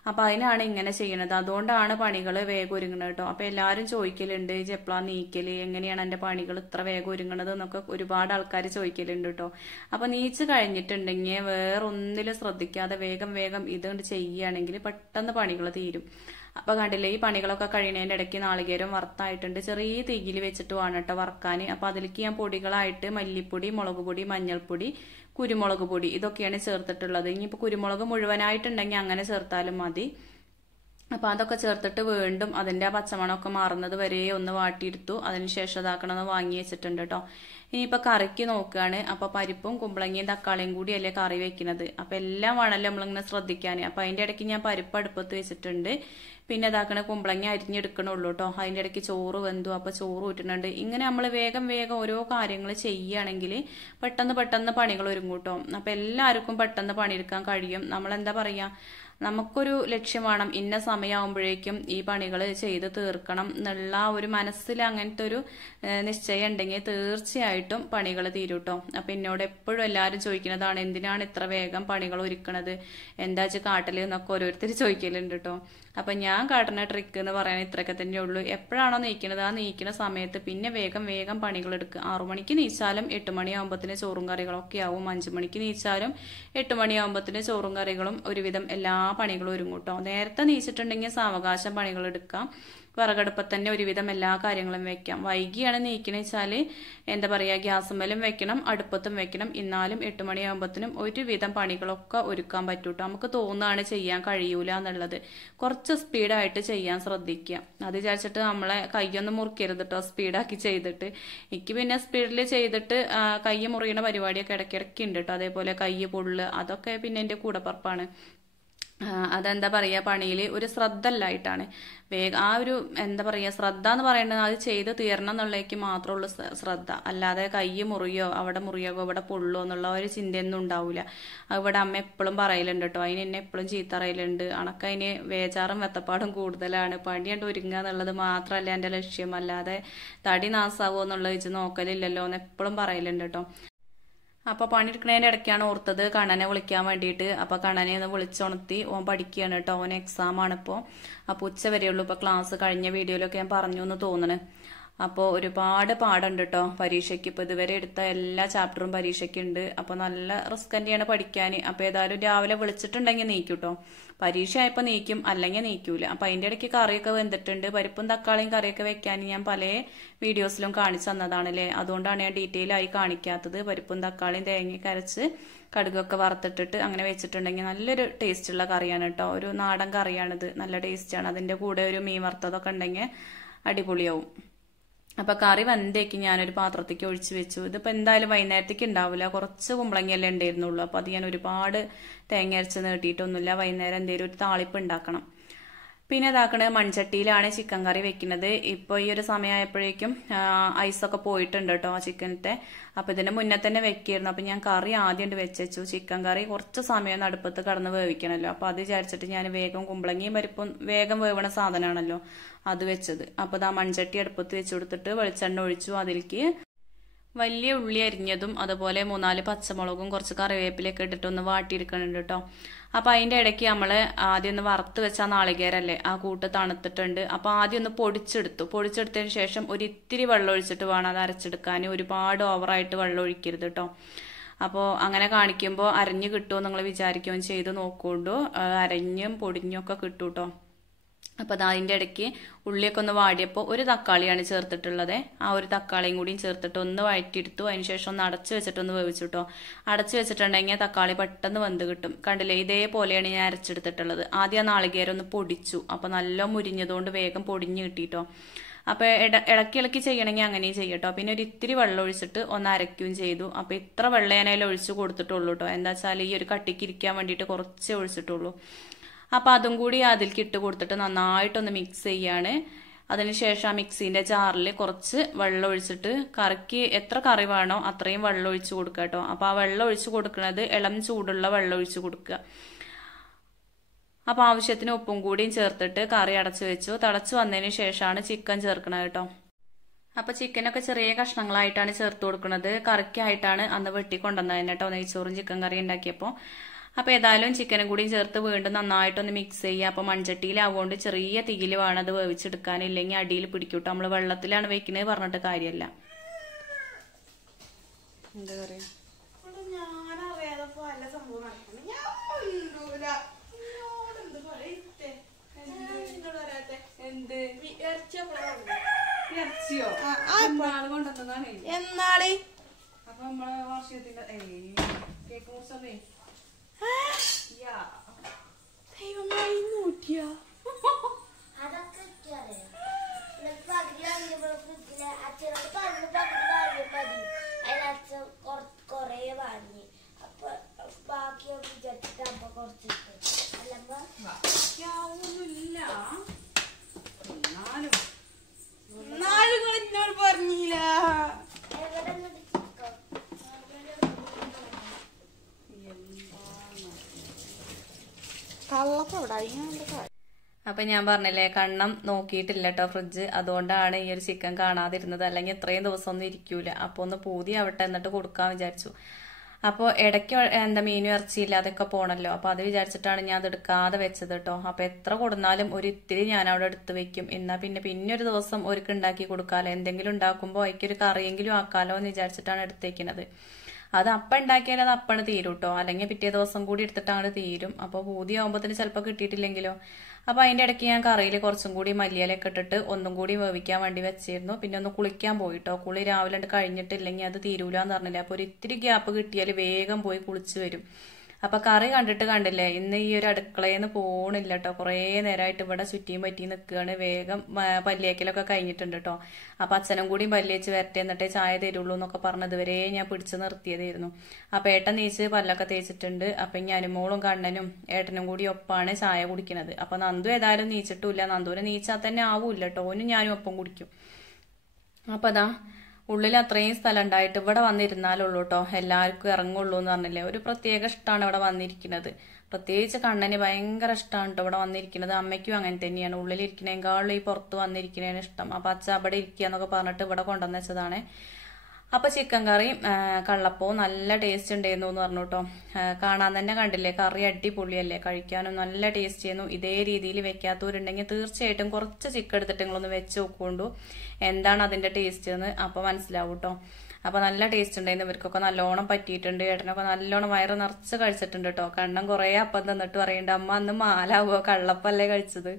അപ്പൊ അതിനാണ് ഇങ്ങനെ ചെയ്യണത്. അതുകൊണ്ടാണ് പണികൾ വേഗം ഒരുങ്ങണത് കേട്ടോ. അപ്പൊ എല്ലാരും ചോദിക്കലുണ്ട്, ജെപ്ലാ നീക്കല്, എങ്ങനെയാണ് എന്റെ പണികൾ ഇത്ര വേഗം ഒരുങ്ങണത് എന്നൊക്കെ ഒരുപാട് ആൾക്കാർ ചോദിക്കലുണ്ട് കേട്ടോ. അപ്പൊ നീച്ച് കഴിഞ്ഞിട്ടുണ്ടെങ്കിൽ വേറെ ഒന്നിലും ശ്രദ്ധിക്കാതെ വേഗം വേഗം ഇതുകൊണ്ട് ചെയ്യുകയാണെങ്കിൽ പെട്ടെന്ന് പണികൾ തീരും. അപ്പൊ കണ്ടില്ലേ, ഈ പണികളൊക്കെ കഴിയുന്നതിന്റെ ഇടയ്ക്ക് നാളികേരം വറുത്തായിട്ടുണ്ട്. ചെറിയ തീയിൽ വെച്ചിട്ട് വേണം കേട്ടോ വറക്കാൻ. അപ്പൊ അതിലേക്ക് ഞാൻ പൊടികളായിട്ട് മല്ലിപ്പൊടി, മുളക് പൊടി, മഞ്ഞൾപ്പൊടി, കുരുമുളക് പൊടി ഇതൊക്കെയാണ് ചേർത്തിട്ടുള്ളത്. ഇനിയിപ്പോ കുരുമുളക് മുഴുവനായിട്ടുണ്ടെങ്കിൽ അങ്ങനെ ചേർത്താലും മതി. അപ്പൊ അതൊക്കെ ചേർത്തിട്ട് വീണ്ടും അതിന്റെ ആ പച്ചമണമൊക്കെ മാറുന്നത് വരെ ഒന്ന് വാട്ടിയെടുത്തു. അതിനുശേഷം ഇതാക്കണമെന്ന് വാങ്ങി വെച്ചിട്ടുണ്ട് കേട്ടോ. ഇനിയിപ്പൊ കറിക്ക് നോക്കുകയാണ്. അപ്പൊ പരിപ്പും കുമ്പളങ്ങയും തക്കാളിയും കൂടി അല്ലേ കറി വെക്കുന്നത്. അപ്പൊ എല്ലാം വേണമല്ലോ നമ്മളിങ്ങനെ ശ്രദ്ധിക്കാൻ. അപ്പൊ അതിന്റെ ഇടയ്ക്ക് ഞാൻ പരിപ്പ് അടുപ്പത്ത് വെച്ചിട്ടുണ്ട്. പിന്നെ ഇതാക്കണ കുമ്പളങ്ങ അരിഞ്ഞെടുക്കണുള്ളൂ കേട്ടോ. അതിന്റെ ഇടയ്ക്ക് ചോറ് വെന്തു. അപ്പൊ ചോറ് ഊറ്റുന്നുണ്ട്. ഇങ്ങനെ നമ്മൾ വേഗം വേഗം ഓരോ കാര്യങ്ങൾ ചെയ്യുകയാണെങ്കിൽ പെട്ടെന്ന് പെട്ടെന്ന് പണികൾ ഒരുങ്ങും കേട്ടോ. അപ്പൊ എല്ലാവർക്കും പെട്ടെന്ന് പണിയെടുക്കാൻ കഴിയും. നമ്മളെന്താ പറയാ, നമുക്കൊരു ലക്ഷ്യം വേണം. ഇന്ന സമയമാകുമ്പോഴേക്കും ഈ പണികൾ ചെയ്ത് തീർക്കണം എന്നുള്ള ഒരു മനസ്സിൽ അങ്ങനത്തെ ഒരു നിശ്ചയം ഉണ്ടെങ്കിൽ തീർച്ചയായിട്ടും പണികൾ തീരൂട്ടോ. അപ്പൊ എന്നോട് എപ്പോഴും എല്ലാവരും ചോദിക്കുന്നതാണ്, എന്തിനാണ് ഇത്ര വേഗം പണികൾ ഒരുക്കണത്, എന്താ വെച്ചാൽ കാട്ടല് എന്നൊക്കെ ഓരോരുത്തർ ചോദിക്കലുണ്ട് കേട്ടോ. അപ്പൊ ഞാൻ കാട്ടുന്ന ട്രിക്ക് എന്ന് പറയാൻ ഇത്രയൊക്കെ തന്നെ ഉള്ളൂ. എപ്പോഴാണോ നീക്കുന്നത് ആ നീക്കുന്ന സമയത്ത് പിന്നെ വേഗം വേഗം പണികൾ എടുക്കുക. 6 മണിക്ക് നീച്ചാലും 8 മണിയാകുമ്പത്തിന് ചോറും കറികളൊക്കെ ആവും. 5 മണിക്ക് നീച്ചാലും 8 മണിയാകുമ്പത്തിന് ചോറും കറികളും ഒരുവിധം എല്ലാ പണികളും ഒരുങ്ങും കേട്ടോ. നേരത്തെ നീച്ചിട്ടുണ്ടെങ്കിൽ സാവകാശം പണികൾ എടുക്കാം. വിറകടുപ്പത്ത് തന്നെ ഒരുവിധം എല്ലാ കാര്യങ്ങളും വെക്കാം. വൈകിയാണ് നീക്കണെന്ന് വെച്ചാല് എന്താ പറയാ, ഗ്യാസുമ്മലും വെക്കണം, അടുപ്പത്തും വെക്കണം. എന്നാലും 8 മണിയാകുമ്പോഴത്തേനും ഒരുവിധം പണികളൊക്കെ ഒരുക്കാൻ പറ്റൂട്ടോ. നമുക്ക് തോന്നുകയാണ് ചെയ്യാൻ കഴിയൂല എന്നുള്ളത്. കുറച്ച് സ്പീഡായിട്ട് ചെയ്യാൻ ശ്രദ്ധിക്കുക. അത് വിചാരിച്ചിട്ട് നമ്മളെ കൈയൊന്നും മുറിക്കരുത് കേട്ടോ, സ്പീഡാക്കി ചെയ്തിട്ട്. എനിക്ക് പിന്നെ സ്പീഡിൽ ചെയ്തിട്ട് കൈ മുറിയണ പരിപാടിയൊക്കെ ഇടയ്ക്കിടയ്ക്ക് ഉണ്ട് കേട്ടോ. അതേപോലെ കൈ പൊള്ള്, അതൊക്കെ പിന്നെ എൻ്റെ കൂടപ്പറപ്പാണ്. അതെന്താ പറയാ, പണിയിൽ ഒരു ശ്രദ്ധ ഇല്ലായിട്ടാണ്. വേഗം ആ ഒരു എന്താ പറയാ ശ്രദ്ധ എന്ന് പറയുന്നത് അത് ചെയ്ത് തീരണം എന്നുള്ളേക്ക് മാത്രമുള്ള ശ്രദ്ധ. അല്ലാതെ കൈ മുറിയോ അവിടെ മുറിയോ ഇവിടെ പൊള്ളോ എന്നുള്ള ഒരു ചിന്തയൊന്നും ഉണ്ടാവില്ല. ഇവിടെ അമ്മ എപ്പോഴും പറയലുണ്ട് കേട്ടോ. അതിന് എന്നെ എപ്പോഴും ചീത്ത പറയലുണ്ട്. അണക്കതിന് വേചാറും വെത്തപ്പാടും കൂടുതലാണ്. പണിയാണ്ട് ഒരുങ്ങുക എന്നുള്ളത് മാത്രമല്ല എൻ്റെ ലക്ഷ്യം. അല്ലാതെ തടി നാസാവോ എന്നുള്ളത് വെച്ച് നോക്കലില്ലല്ലോ എന്ന് എപ്പോഴും പറയലുണ്ട് കേട്ടോ. അപ്പൊ പണിയെടുക്കുന്നതിന്റെ ഇടയ്ക്കാണ് ഓർത്തത് കണ്ണനെ വിളിക്കാൻ വേണ്ടിയിട്ട്. അപ്പൊ കണ്ണനെ ഒന്ന് വിളിച്ചുണർത്തി. ഓൻ പഠിക്കുകയാണ് കേട്ടോ. ഓൻ എക്സാം ആണ് ഇപ്പോ. അപ്പൊ ഉച്ച വരെയുള്ളൂ ഇപ്പൊ ക്ലാസ്. കഴിഞ്ഞ വീഡിയോയിലൊക്കെ ഞാൻ പറഞ്ഞു എന്ന് തോന്നണ്. അപ്പോൾ ഒരുപാട് പാടുണ്ട് കേട്ടോ പരീക്ഷയ്ക്ക്. ഇപ്പൊ ഇതുവരെ എടുത്ത എല്ലാ ചാപ്റ്ററും പരീക്ഷയ്ക്കുണ്ട്. അപ്പൊ നല്ല റിസ്ക് തന്നെയാണ് പഠിക്കാൻ. അപ്പൊ ഏതായാലും രാവിലെ വിളിച്ചിട്ടുണ്ടെങ്കിൽ നീക്കൂട്ടോ. പരീക്ഷ ആയപ്പോ നീക്കും, അല്ലെങ്കിൽ നീക്കൂല. അപ്പൊ അതിന്റെ ഇടയ്ക്ക് കറിയൊക്കെ വെന്തിട്ടുണ്ട്. പരിപ്പും തക്കാളിയും കറിയൊക്കെ വെക്കാൻ ഞാൻ പല വീഡിയോസിലും കാണിച്ചു തന്നതാണല്ലേ. അതുകൊണ്ടാണ് ഞാൻ ഡീറ്റെയിൽ ആയി കാണിക്കാത്തത്. പരിപ്പും തക്കാളിയും തേങ്ങയൊക്കെ അരച്ച് കടുകൊക്കെ വറുത്തിട്ടിട്ട് അങ്ങനെ വെച്ചിട്ടുണ്ടെങ്കിൽ നല്ലൊരു ടേസ്റ്റുള്ള കറിയാണ് കേട്ടോ. ഒരു നാടൻ കറിയാണിത്, നല്ല ടേസ്റ്റാണ്. അതിന്റെ കൂടെ ഒരു മീൻ വറുത്തതൊക്കെ ഉണ്ടെങ്കിൽ അടിപൊളിയാവും. അപ്പൊ കറി വെന്തേക്ക് ഞാനൊരു പാത്രത്തേക്ക് ഒഴിച്ചു വെച്ചു. ഇതിപ്പോ എന്തായാലും വൈകുന്നേരത്തേക്ക് ഉണ്ടാവില്ല. കുറച്ച് കുമ്പളങ്ങിയല്ലേ ഉണ്ടായിരുന്നുള്ളൂ. അപ്പൊ അത് ഞാൻ ഒരുപാട് തേങ്ങ അരച്ച് നീട്ടിയിട്ടൊന്നുമില്ല. വൈകുന്നേരം എന്തെങ്കിലും ഒരു താളിപ്പ് ഉണ്ടാക്കണം. പിന്നെ ഇതാക്കണത് മൺചട്ടിയിലാണ് ചിക്കൻ കറി വെക്കുന്നത്. ഇപ്പൊ ഈ ഒരു സമയമായപ്പോഴേക്കും ഐസൊക്കെ പോയിട്ടുണ്ട് കേട്ടോ ചിക്കനത്തെ. അപ്പൊ ഇതിന് മുന്നേ തന്നെ വെക്കായിരുന്നു. അപ്പൊ ഞാൻ കറി ആദ്യം വെച്ചു. ചിക്കൻ കറി കുറച്ച് സമയം അടുപ്പത്ത് കടന്ന് വേവിക്കണല്ലോ. അപ്പൊ അത് വിചാരിച്ചിട്ട് ഞാൻ വേഗം കുമ്പളങ്ങിയും പരിപ്പും വേഗം വേവണ സാധനമാണല്ലോ അത് വെച്ചത്. അപ്പൊ ആ മൺചട്ടി അടുപ്പത്ത് വെച്ച് കൊടുത്തിട്ട് വെളിച്ചെണ്ണ ഒഴിച്ചു. അതിലേക്ക് വലിയ ഉള്ളി അരിഞ്ഞതും അതുപോലെ 3-4 പച്ചമുളകും കുറച്ച് കറിവേപ്പിലൊക്കെ ഇട്ടിട്ട് ഒന്ന് വാട്ടിയെടുക്കുന്നുണ്ട് കേട്ടോ. അപ്പൊ അതിന്റെ ഇടയ്ക്ക് നമ്മള് ആദ്യം ഒന്ന് വറുത്ത് വെച്ചാൽ നാളികേരല്ലേ, ആ കൂട്ട് തണുത്തിട്ടുണ്ട്. അപ്പൊ ആദ്യം ഒന്ന് പൊടിച്ചെടുത്തു. പൊടിച്ചെടുത്തതിന് ശേഷം ഒരു ഇത്തിരി വെള്ളം ഒഴിച്ചിട്ട് വേണം അത് അരച്ചെടുക്കാൻ. ഒരുപാട് ഓവറായിട്ട് വെള്ളം ഒഴിക്കരുത് കേട്ടോ. അപ്പോൾ അങ്ങനെ കാണിക്കുമ്പോൾ അരഞ്ഞു കിട്ടുമോ നിങ്ങൾ വിചാരിക്കുകയും ചെയ്ത് നോക്കൂണ്ടു. അരഞ്ഞും പൊടിഞ്ഞും ഒക്കെ കിട്ടും കേട്ടോ. അപ്പൊ അതിന്റെ ഇടയ്ക്ക് ഉള്ളിയൊക്കെ ഒന്ന് വാടിയപ്പോൾ ഒരു തക്കാളിയാണ് ചേർത്തിട്ടുള്ളത്. ആ ഒരു തക്കാളിയും കൂടിയും ചേർത്തിട്ട് ഒന്ന് വഴറ്റിയെടുത്തു. അതിനുശേഷം ഒന്ന് അടച്ചു വെച്ചിട്ടൊന്ന് വേവിച്ചു കേട്ടോ. അടച്ചു വെച്ചിട്ടുണ്ടെങ്കിൽ തക്കാളി പെട്ടെന്ന് വെന്ത് കിട്ടും. കണ്ടില്ലേ, ഇതേപോലെയാണ് ഞാൻ അരച്ചെടുത്തിട്ടുള്ളത്. ആദ്യം ആ നാളികേരം ഒന്ന് പൊടിച്ചു. അപ്പൊ നല്ല മുരിഞ്ഞതുകൊണ്ട് വേഗം പൊടിഞ്ഞ് കിട്ടിട്ടോ. അപ്പൊ ഇളക്കി ചെയ്യണമെങ്കിൽ അങ്ങനെയും ചെയ്യട്ടോ. പിന്നെ ഒരു ഇത്തിരി വെള്ളം ഒഴിച്ചിട്ട് ഒന്ന് അരയ്ക്കുകയും ചെയ്തു. അപ്പൊ ഇത്ര വെള്ളം ഞാൻ അതിൽ ഒഴിച്ചു കൊടുത്തിട്ടുള്ളൂ കേട്ടോ. എന്താ വെച്ചാൽ ഈ ഒരു കട്ടിക്ക് ഇരിക്കാൻ വേണ്ടിയിട്ട് കുറച്ചേ ഒഴിച്ചിട്ടുള്ളൂ. അപ്പൊ അതും കൂടി അതിലേക്ക് ഇട്ട് കൊടുത്തിട്ട് നന്നായിട്ടൊന്ന് മിക്സ് ചെയ്യാണ്. അതിനുശേഷം ആ മിക്സിന്റെ ജാറിൽ കുറച്ച് വെള്ളം ഒഴിച്ചിട്ട് കറിക്ക് എത്ര കറി വേണോ അത്രയും വെള്ളം ഒഴിച്ചു കൊടുക്കുക കേട്ടോ. അപ്പൊ ആ വെള്ളം ഒഴിച്ചു കൊടുക്കുന്നത് ഇളം ചൂടുള്ള വെള്ളം ഒഴിച്ചു കൊടുക്കുക. അപ്പൊ ആവശ്യത്തിന് ഉപ്പും കൂടിയും ചേർത്തിട്ട് കറി അടച്ചു വെച്ചു. തിളച്ചു വന്നതിന് ശേഷമാണ് ചിക്കൻ ചേർക്കണത് കേട്ടോ. അപ്പൊ ചിക്കനൊക്കെ ചെറിയ കഷ്ണങ്ങളായിട്ടാണ് ചേർത്ത് കൊടുക്കുന്നത്. കറിക്കായിട്ടാണ് അന്ന് വെട്ടിക്കൊണ്ടുവന്നത് കേട്ടോ, നെയ്ച്ചോറും ചിക്കൻ കറി ഉണ്ടാക്കിയപ്പോ. അപ്പൊ ഏതായാലും ചിക്കനും കൂടിയും ചേർത്ത് വീണ്ടും നന്നായിട്ടൊന്ന് മിക്സ് ചെയ്യുക. അപ്പൊ മൺചട്ടിയിലാവുകൊണ്ട് ചെറിയ തീയിൽ വേണം അത് വേവിച്ചെടുക്കാൻ, ഇല്ലെങ്കിൽ അടിയിൽ പിടിക്കൂട്ടോ. നമ്മള് വെള്ളത്തിലാണ് വെക്കുന്നത് പറഞ്ഞിട്ട് കാര്യമല്ല. എന്താ പറയാ, എന്നാളി അപ്പൊ നമ്മളെ വാർഷികത്തിന്റെ കേക്ക് മുറിച്ചേ കൊറേ വാങ്ങി. അപ്പൊ ബാക്കിയൊക്കെ വിചാരിച്ചിട്ട് കുറച്ചിട്ട് ഒന്നുമില്ല. എന്നാലും എന്നോട് പറഞ്ഞില്ല. അപ്പൊ ഞാൻ പറഞ്ഞില്ലേ കണ്ണം നോക്കിയിട്ടില്ല കേട്ടോ ഫ്രിഡ്ജ്. അതുകൊണ്ടാണ് ഈ ഒരു ചിക്കൻ കാണാതിരുന്നത്. അല്ലെങ്കിൽ ഇത്രയും ദിവസം ഒന്നും ഇരിക്കൂല. അപ്പൊ ഒന്ന് പൂതി ആവട്ടെ എന്നിട്ട് കൊടുക്കാൻ വിചാരിച്ചു. അപ്പോൾ ഇടയ്ക്ക് എന്താ മീനും ഇറച്ചിയില്ലാതൊക്കെ പോണല്ലോ. അപ്പൊ അത് വിചാരിച്ചിട്ടാണ് ഞാൻ അത് എടുക്കാതെ വെച്ചത് കേട്ടോ. അപ്പൊ എത്ര കൊടുന്നാലും ഒരു ഇത്തിരി ഞാൻ അവിടെ എടുത്ത് വെക്കും. എന്നാ പിന്നെ ഒരു ദിവസം ഒരുക്ക് ഉണ്ടാക്കി കൊടുക്കാലോ. എന്തെങ്കിലും ഉണ്ടാക്കുമ്പോൾ അതിക്കൊരു കറിയെങ്കിലും ആക്കാലോ എന്ന് വിചാരിച്ചിട്ടാണ് എടുത്തേക്കുന്നത്. അത് അപ്പം ഉണ്ടാക്കിയാൽ അത് അപ്പണ് തീരും കേട്ടോ, അല്ലെങ്കിൽ പിറ്റേ ദിവസം കൂടി എടുത്തിട്ട് അങ്ങോട്ട് തീരും. അപ്പോൾ പൂതി ആകുമ്പോഴത്തേന് ചിലപ്പോൾ കിട്ടിയിട്ടില്ലെങ്കിലോ. അപ്പോൾ അതിൻ്റെ ഇടയ്ക്ക് ഞാൻ കറിയിൽ കുറച്ചും കൂടി മല്ലിയിലൊക്കെ ഇട്ടിട്ട് ഒന്നും കൂടി വേവിക്കാൻ വേണ്ടി വെച്ചിരുന്നു. പിന്നെ ഒന്ന് കുളിക്കാൻ പോയിട്ടോ. കുളി രാവിലെ കഴിഞ്ഞിട്ടില്ലെങ്കിൽ അത് തീരൂലെന്ന് പറഞ്ഞില്ലേ. അപ്പോൾ ഒരു ഇത്തിരി ഗ്യാപ്പ് കിട്ടിയാൽ വേഗം പോയി കുളിച്ച് വരും. അപ്പൊ കറി കണ്ടിട്ട് കണ്ടില്ലേ, ഇന്ന് ഈ ഒരു അടുക്കളയിൽ നിന്ന് പോണില്ല കേട്ടോ. കുറേ നേരമായിട്ട് ഇവിടെ ചുറ്റിയും പറ്റി നിൽക്കുകയാണ്. വേഗം പല്ലിയേക്കലൊക്കെ കഴിഞ്ഞിട്ടുണ്ട് കേട്ടോ. അപ്പൊ അച്ഛനും കൂടി പല്ലിയേച്ച് വരട്ടെ എന്നിട്ടേ ചായ തരുള്ളൂ എന്നൊക്കെ പറഞ്ഞ് ഇതുവരെ ഞാൻ പിടിച്ച് നിർത്തിയതായിരുന്നു. അപ്പൊ ഏട്ടൻ നീച്ച് പല്ലൊക്കെ തേച്ചിട്ടുണ്ട്. അപ്പൊ ഇനി അനുമോളും കണ്ണനും ഏട്ടനും കൂടി ഒപ്പാണ് ചായ കുടിക്കുന്നത്. അപ്പൊ നന്ദു ഏതായാലും നീച്ചിട്ടില്ല. നന്ദുവിന് നീച്ചാൽ തന്നെ ആവൂല്ല കേട്ടോ. ഓനും ഞാനും ഒപ്പം കുടിക്കും. അപ്പൊ അതാ ഉള്ളിൽ അത്രയും സ്ഥലം ഉണ്ടായിട്ട് ഇവിടെ വന്നിരുന്നാലുള്ളൂ കേട്ടോ എല്ലാവർക്കും ഇറങ്ങുള്ളൂ എന്ന് പറഞ്ഞില്ലേ. ഒരു പ്രത്യേക ഇഷ്ടമാണ് ഇവിടെ വന്നിരിക്കുന്നത്. പ്രത്യേകിച്ച് കണ്ണന് ഭയങ്കര ഇഷ്ടമാണ് കേട്ടോ ഇവിടെ വന്നിരിക്കുന്നത്. അമ്മയ്ക്കും അങ്ങനെ തന്നെയാണ്. ഉള്ളിലിരിക്കുന്നതിനേക്കാളും ഈ പുറത്ത് വന്നിരിക്കുന്നതിന് ഇഷ്ടം. അപ്പൊ അച്ഛ അവിടെ ഇരിക്കുക എന്നൊക്കെ പറഞ്ഞിട്ട് ഇവിടെ കൊണ്ടുവന്ന് വെച്ചതാണ്. അപ്പൊ ചിക്കൻ കറിയും കള്ളപ്പവും നല്ല ടേസ്റ്റ് ഉണ്ടായിരുന്നു എന്ന് പറഞ്ഞു കേട്ടോ. കാണാൻ തന്നെ കണ്ടില്ലേ, കറി അടിപൊളിയല്ലേ, കഴിക്കാനും നല്ല ടേസ്റ്റ് ചെയ്യുന്നു. ഇതേ രീതിയിൽ വെക്കാത്തവരുണ്ടെങ്കിൽ തീർച്ചയായിട്ടും കുറച്ച് ചിക്കൻ എടുത്തിട്ട് നിങ്ങളൊന്ന് വെച്ച് നോക്കൊണ്ടു എന്താണ് അതിന്റെ ടേസ്റ്റ് എന്ന് അപ്പൊ മനസ്സിലാവും കേട്ടോ. അപ്പൊ നല്ല ടേസ്റ്റ് ഉണ്ടായിരുന്നു. ഇവർക്കൊക്കെ നല്ലോണം പറ്റിയിട്ടുണ്ട്. ഏട്ടനൊക്കെ നല്ലോണം വയറ് നിറച്ച് കഴിച്ചിട്ടുണ്ട് കേട്ടോ. കണ്ണം കുറെ അപ്പം തന്നിട്ട് പറയുന്നുണ്ട്, അമ്മ അന്ന് മാലാവോ കള്ളപ്പല്ലേ കഴിച്ചത്.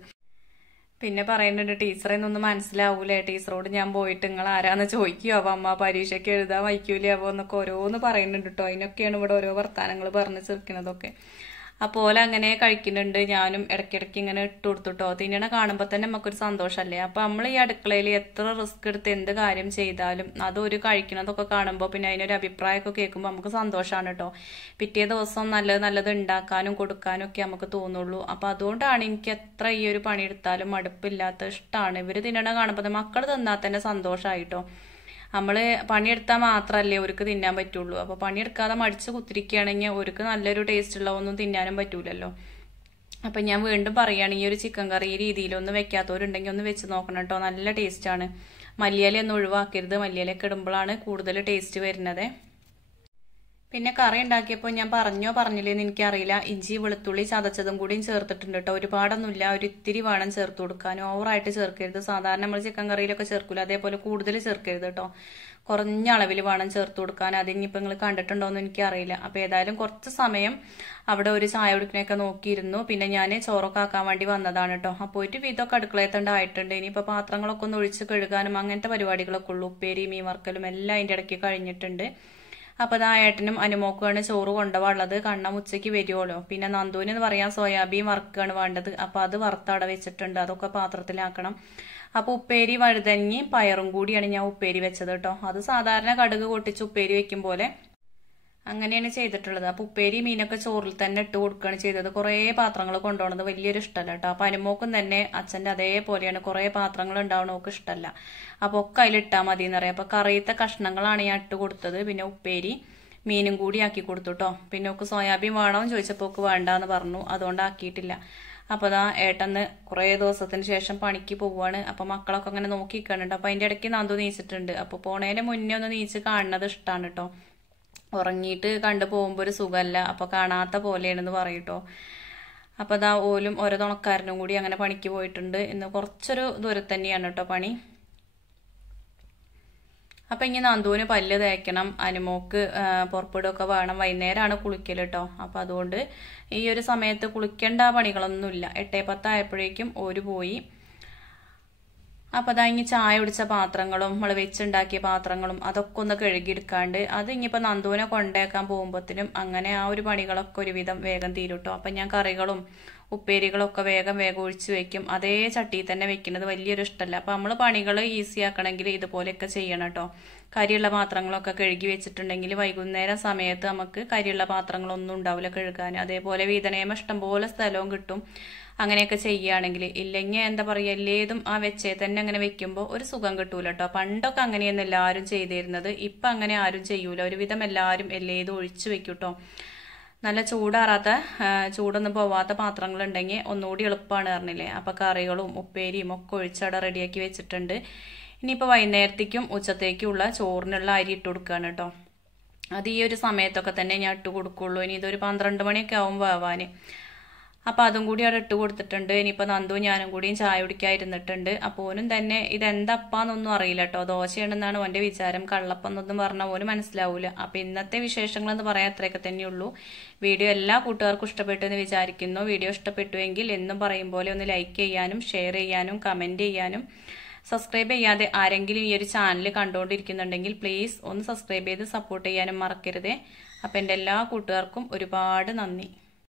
പിന്നെ പറയുന്നുണ്ട്, ടീച്ചറെ ഒന്നും മനസ്സിലാവൂലേ, ടീച്ചറോട് ഞാൻ പോയിട്ട് നിങ്ങൾ ആരാന്ന് ചോദിക്കുവോ, അപ്പൊ അമ്മ പരീക്ഷയ്ക്ക് എഴുതാൻ വയ്ക്കൂലേ അവോ എന്നൊക്കെ ഓരോന്ന് പറയുന്നുണ്ട് കേട്ടോ. അതിനൊക്കെയാണ് ഇവിടെ ഓരോ വർത്താനങ്ങൾ പറഞ്ഞു ചേർക്കുന്നതൊക്കെ. അപ്പോൾ അങ്ങനെ കഴിക്കുന്നുണ്ട്. ഞാനും ഇടയ്ക്കിടയ്ക്ക് ഇങ്ങനെ ഇട്ട് കൊടുത്തുട്ടോ. തിന്നണ കാണുമ്പോൾ തന്നെ നമുക്കൊരു സന്തോഷമല്ലേ. അപ്പൊ നമ്മൾ ഈ അടുക്കളയിൽ എത്ര റിസ്ക് എടുത്ത് എന്ത് കാര്യം ചെയ്താലും അതൊരു കഴിക്കണതൊക്കെ കാണുമ്പോൾ പിന്നെ അതിനൊരു അഭിപ്രായമൊക്കെ കേൾക്കുമ്പോൾ നമുക്ക് സന്തോഷമാണ് കേട്ടോ. പിറ്റേ ദിവസം നല്ലത് ഉണ്ടാക്കാനും കൊടുക്കാനും ഒക്കെ നമുക്ക് തോന്നുള്ളൂ. അപ്പൊ അതുകൊണ്ടാണ് എനിക്ക് എത്ര ഈ ഒരു പണിയെടുത്താലും മടുപ്പില്ലാത്ത ഇഷ്ടമാണ്. ഇവര് തിന്നണ കാണുമ്പോൾ മക്കൾ തിന്നാൽ തന്നെ സന്തോഷമായിട്ടോ. നമ്മള് പണിയെടുത്താൽ മാത്രല്ലേ ഒരുക്ക് തിന്നാൻ പറ്റുള്ളൂ. അപ്പൊ പണിയെടുക്കാതെ മടിച്ച് കുത്തിരിക്കുകയാണെങ്കിൽ ഒരുക്ക് നല്ലൊരു ടേസ്റ്റ് ഉള്ള ഒന്നും തിന്നാനും പറ്റൂലല്ലോ. അപ്പൊ ഞാൻ വീണ്ടും പറയുകയാണ്, ഈ ഒരു ചിക്കൻ കറി ഈ രീതിയിലൊന്ന് വെക്കാത്തവരുണ്ടെങ്കിൽ ഒന്ന് വെച്ച് നോക്കണം കേട്ടോ. നല്ല ടേസ്റ്റ് ആണ്. മല്ലിയില ഒന്നും ഒഴിവാക്കരുത്. മല്ലിയിലൊക്കെ ഇടുമ്പോഴാണ് കൂടുതൽ ടേസ്റ്റ് വരുന്നത്. പിന്നെ കറി ഉണ്ടാക്കിയപ്പോൾ ഞാൻ പറഞ്ഞില്ലേന്ന് എനിക്കറിയില്ല, ഇഞ്ചി വെളുത്തുള്ളി ചതച്ചതും കൂടിയും ചേർത്തിട്ടുണ്ട് കേട്ടോ. ഒരുപാടൊന്നുമില്ല, ഒരു ഇത്തിരി വേണം ചേർത്ത് കൊടുക്കാൻ. ഓവറായിട്ട് ചേർക്കരുത്. സാധാരണ നമ്മൾ ചിക്കൻ കറിയിലൊക്കെ ചേർക്കൂല, അതേപോലെ കൂടുതൽ ചേർക്കരുത് കേട്ടോ. കുറഞ്ഞ അളവിൽ വേണം ചേർത്ത് കൊടുക്കാൻ. അതിനിപ്പോൾ നിങ്ങൾ കണ്ടിട്ടുണ്ടോയെന്ന് എനിക്കറിയില്ല. അപ്പോൾ ഏതായാലും കുറച്ച് സമയം അവിടെ ഒരു ചായ കുടിക്കണൊക്കെ നോക്കിയിരുന്നു. പിന്നെ ഞാൻ ചോറൊക്കെ ആക്കാൻ വേണ്ടി വന്നതാണ് കേട്ടോ. അപ്പോൾ ഒരു വിധമൊക്കെ അടുക്കളയത്തുണ്ടായിട്ടുണ്ട്. ഇനിയിപ്പോൾ പാത്രങ്ങളൊക്കെ ഒന്ന് ഒഴിച്ച് കഴുകാനും അങ്ങനത്തെ പരിപാടികളൊക്കെ ഉള്ളൂ. ഉപ്പേരി മീൻ വറുക്കലും എല്ലാം അതിൻ്റെ ഇടയ്ക്ക് കഴിഞ്ഞിട്ടുണ്ട്. അപ്പൊ അതാ ഏട്ടനും അനുമോക്കുമാണ് ചോറ് കൊണ്ടുപോകാനുള്ളത്. കണ്ണം ഉച്ചയ്ക്ക് വരുമല്ലോ. പിന്നെ നന്ദുവിന് എന്ന് പറയാൻ സോയാബീൻ വറുക്കാണ് വേണ്ടത്. അപ്പൊ അത് വറുത്തവിടെ വെച്ചിട്ടുണ്ട്. അതൊക്കെ പാത്രത്തിലാക്കണം. അപ്പൊ ഉപ്പേരി വഴുതഞ്ഞി പയറും കൂടിയാണ് ഞാൻ ഉപ്പേരി വെച്ചത് കേട്ടോ. അത് സാധാരണ കടുക് പൊട്ടിച്ച് ഉപ്പേരി വെക്കും പോലെ അങ്ങനെയാണ് ചെയ്തിട്ടുള്ളത്. അപ്പൊ ഉപ്പേരി മീനൊക്കെ ചോറിൽ തന്നെ ഇട്ട് കൊടുക്കുകയാണ് ചെയ്തത്. കുറെ പാത്രങ്ങൾ കൊണ്ടുപോകുന്നത് വലിയൊരു ഇഷ്ടമല്ല കേട്ടോ. അപ്പൊ അനുമോക്കും തന്നെ അച്ഛന്റെ അതേപോലെയാണ്. കുറെ പാത്രങ്ങൾ ഉണ്ടാവണമൊക്കെ ഇഷ്ടമല്ല. അപ്പൊ ഒക്കെ അതിലിട്ടാൽ മതി എന്ന് പറയാം. അപ്പൊ കറിയത്തെ കഷ്ണങ്ങളാണ് ഞാൻ ഇട്ട് കൊടുത്തത്. പിന്നെ ഉപ്പേരി മീനും കൂടി ആക്കി കൊടുത്തു കേട്ടോ. പിന്നെ ഒക്കെ സോയാബീൻ വേണമെന്ന് ചോദിച്ചപ്പോൾ ഒക്കെ വേണ്ടാന്ന് പറഞ്ഞു. അതുകൊണ്ട് ആക്കിയിട്ടില്ല. അപ്പൊ അതാ ഏട്ടന്ന് കുറെ ദിവസത്തിന് ശേഷം പണിക്ക് പോവാണ്. അപ്പൊ മക്കളൊക്കെ അങ്ങനെ നോക്കിക്കാനുണ്ട്. അപ്പൊ അതിന്റെ ഇടയ്ക്ക് നന്ദു നീച്ചിട്ടുണ്ട്. അപ്പൊ പോണേന് മുന്നേ ഒന്ന് നീച്ച് കാണുന്നത് ഇഷ്ടമാണ് കേട്ടോ. ഉറങ്ങിയിട്ട് കണ്ടു പോകുമ്പോൾ ഒരു സുഖമല്ല. അപ്പൊ കാണാത്ത പോലെയാണെന്ന് പറയൂട്ടോ. അപ്പൊ അതാ ഓലും ഓരോ തുണക്കാരനും കൂടി അങ്ങനെ പണിക്ക് പോയിട്ടുണ്ട്. ഇന്ന് കുറച്ചൊരു ദൂരത്ത് തന്നെയാണ് കേട്ടോ പണി. അപ്പൊ ഇനി നന്ദുവിന് പല്ല് തേക്കണം. അനുമോക്ക് പുറപ്പെടുകയൊക്കെ വേണം. വൈകുന്നേരമാണ് കുളിക്കൽ കേട്ടോ. അപ്പൊ അതുകൊണ്ട് ഈ ഒരു സമയത്ത് കുളിക്കേണ്ട പണികളൊന്നുമില്ല. 8:10 ആയപ്പോഴേക്കും ഓര് പോയി. അപ്പൊ അതാ ഇനി ചായ കുടിച്ച പാത്രങ്ങളും നമ്മൾ വെച്ചുണ്ടാക്കിയ പാത്രങ്ങളും അതൊക്കെ ഒന്ന് കഴുകിയെടുക്കാണ്ട് അത് ഇനിയിപ്പോ നന്ദുവിനെ കൊണ്ടേക്കാൻ പോകുമ്പോഴത്തേനും അങ്ങനെ ആ ഒരു പണികളൊക്കെ ഒരുവിധം വേഗം തീരുട്ടോ. അപ്പൊ ഞാൻ കറികളും ഉപ്പേരികളൊക്കെ വേഗം ഒഴിച്ചു വെക്കും. അതേ ചട്ടിയിൽ തന്നെ വെക്കുന്നത് വലിയൊരു ഇഷ്ടമല്ല. അപ്പൊ നമ്മൾ പണികൾ ഈസി ആക്കണമെങ്കിൽ ഇതുപോലെയൊക്കെ ചെയ്യണം കേട്ടോ. കരിയുള്ള പാത്രങ്ങളൊക്കെ കഴുകി വെച്ചിട്ടുണ്ടെങ്കിൽ വൈകുന്നേരം സമയത്ത് നമുക്ക് കരിയുള്ള പാത്രങ്ങളൊന്നും ഉണ്ടാവില്ല കഴുകാൻ. അതേപോലെ വീതനേമ ഇഷ്ടംപോലെ സ്ഥലവും കിട്ടും. അങ്ങനെയൊക്കെ ചെയ്യുകയാണെങ്കിൽ. ഇല്ലെങ്കിൽ എന്താ പറയുക, എല്ലേതും ആ വെച്ചേ തന്നെ അങ്ങനെ വെക്കുമ്പോൾ ഒരു സുഖം കിട്ടൂല കേട്ടോ. പണ്ടൊക്കെ അങ്ങനെയൊന്നും എല്ലാവരും ചെയ്തിരുന്നത്. ഇപ്പം അങ്ങനെ ആരും ചെയ്യൂല. ഒരുവിധം എല്ലാവരും എല്ലേതും ഒഴിച്ചു വെക്കൂട്ടോ. നല്ല ചൂടാറാത്ത ചൂടൊന്നും പോവാത്ത പാത്രങ്ങളുണ്ടെങ്കിൽ ഒന്നുകൂടി എളുപ്പമാണ് പറഞ്ഞില്ലേ. അപ്പൊ കറികളും ഉപ്പേരിയും ഒക്കെ ഒഴിച്ചവിടെ റെഡിയാക്കി വെച്ചിട്ടുണ്ട്. ഇനിയിപ്പോൾ വൈകുന്നേരത്തേക്കും ഉച്ചത്തേക്കുള്ള ചോറിനുള്ള അരി ഇട്ട് കൊടുക്കുകയാണ് കേട്ടോ. അത് ഈ ഒരു സമയത്തൊക്കെ തന്നെ ഞാൻ ഇട്ട് കൊടുക്കുള്ളൂ. ഇനി ഇതൊരു 12 മണിയൊക്കെ ആവും വേവാന്. അപ്പൊ അതും കൂടി അവിടെ ഇട്ട് കൊടുത്തിട്ടുണ്ട്. ഇനിയിപ്പോ നന്ദു ഞാനും കൂടിയും ചായ കുടിക്കാതിരുന്നിട്ടുണ്ട്. അപ്പൊ ഓനും തന്നെ ഇതെന്തപ്പാന്നൊന്നും അറിയില്ല കേട്ടോ. ദോശയാണെന്നാണ് ഓന്റെ വിചാരം. കള്ളപ്പം എന്നൊന്നും പറഞ്ഞാൽ ഓന് മനസ്സിലാവൂല. അപ്പൊ ഇന്നത്തെ വിശേഷങ്ങൾ എന്ന് പറയാൻ അത്രയൊക്കെ തന്നെയുള്ളൂ. വീഡിയോ എല്ലാ കൂട്ടുകാർക്കും ഇഷ്ടപ്പെട്ടു എന്ന് വിചാരിക്കുന്നു. വീഡിയോ ഇഷ്ടപ്പെട്ടുവെങ്കിൽ എന്നും പറയും പോലെ ഒന്ന് ലൈക്ക് ചെയ്യാനും ഷെയർ ചെയ്യാനും കമന്റ് ചെയ്യാനും സബ്സ്ക്രൈബ് ചെയ്യാതെ ആരെങ്കിലും ഈ ഒരു ചാനൽ കണ്ടുകൊണ്ടിരിക്കുന്നുണ്ടെങ്കിൽ പ്ലീസ് ഒന്ന് സബ്സ്ക്രൈബ് ചെയ്ത് സപ്പോർട്ട് ചെയ്യാനും മറക്കരുതേ. അപ്പൊ എൻ്റെ എല്ലാ കൂട്ടുകാർക്കും ഒരുപാട് നന്ദി.